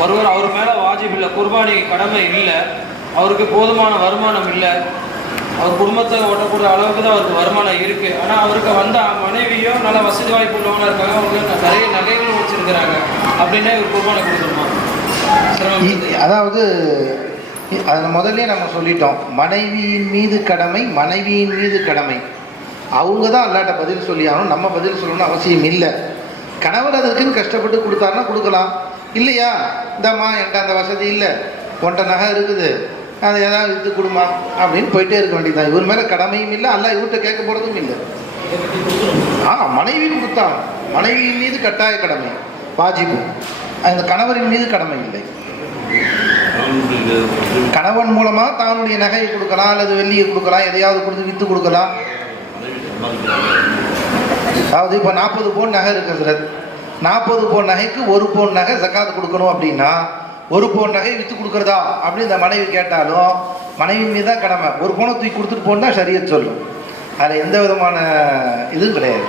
ஒருவர் அவர் மேலே வாஜிப் இல்லை குர்பானி கடமை இல்லை அவருக்கு போதுமான வருமானம் இல்லை அவர் குடும்பத்தை ஓட்டக்கூடிய அளவுக்கு தான் அவருக்கு வருமானம் இருக்குது ஆனால் அவருக்கு வந்த மனைவியோ நல்ல வசதி வாய்ப்பு உள்ளவங்க இருக்காங்க அவங்க நிறைய நகைகள் வச்சுருக்கிறாங்க அப்படின்னே இவர் குர்பானை கொடுக்கணுமா? அதாவது இ- அதை முதல்ல நம்ம சொல்லிட்டோம். மனைவியின் மீது கடமை மனைவியின் மீது கடமை. அவங்க தான் அல்லாட்ட பதில் சொல்லி ஆகணும். நம்ம பதில் சொல்லணும்னு அவசியம் இல்லை. கணவர் அதற்குன்னு கஷ்டப்பட்டு கொடுத்தாருன்னா கொடுக்கலாம். இல்லையா? இந்தம்மா என்கிட்ட அந்த வசதி இல்லை. உன்ட்ட நகை இருக்குது. அதை ஏதாவது விற்று கொடுமா. அப்படின்னு போயிட்டே இருக்க வேண்டியதுதான். இவர் மேலே கடமையும் இல்லை அல்ல இவர்கிட்ட கேட்க போகிறதும் இல்லை. ஆ மனைவி கொடுத்தான். மனைவியின் மீது கட்டாய கடமை. வாஜிபு அந்த கணவரின் மீது கடமை இல்லை. கணவன் மூலமாக தன்னுடைய நகையை கொடுக்கலாம் அல்லது வெள்ளியை கொடுக்கலாம் எதையாவது கொடுத்து வித்து கொடுக்கலாம். அதாவது இப்போ நாற்பது பவுன் நகை இருக்கிறது நாற்பது பவுன் நகைக்கு ஒரு பவுன் நகை ஜக்காத்து கொடுக்கணும் அப்படின்னா ஒரு பவுன் நகை விற்று கொடுக்குறதா? அப்படின்னு இந்த மனைவி கேட்டாலும் மனைவி மீது தான் கடமை. ஒரு பவுனை தூக்கி கொடுத்துட்டு போனால் சரியத் சொல்லும். அதில் எந்த விதமான இதுவும் கிடையாது.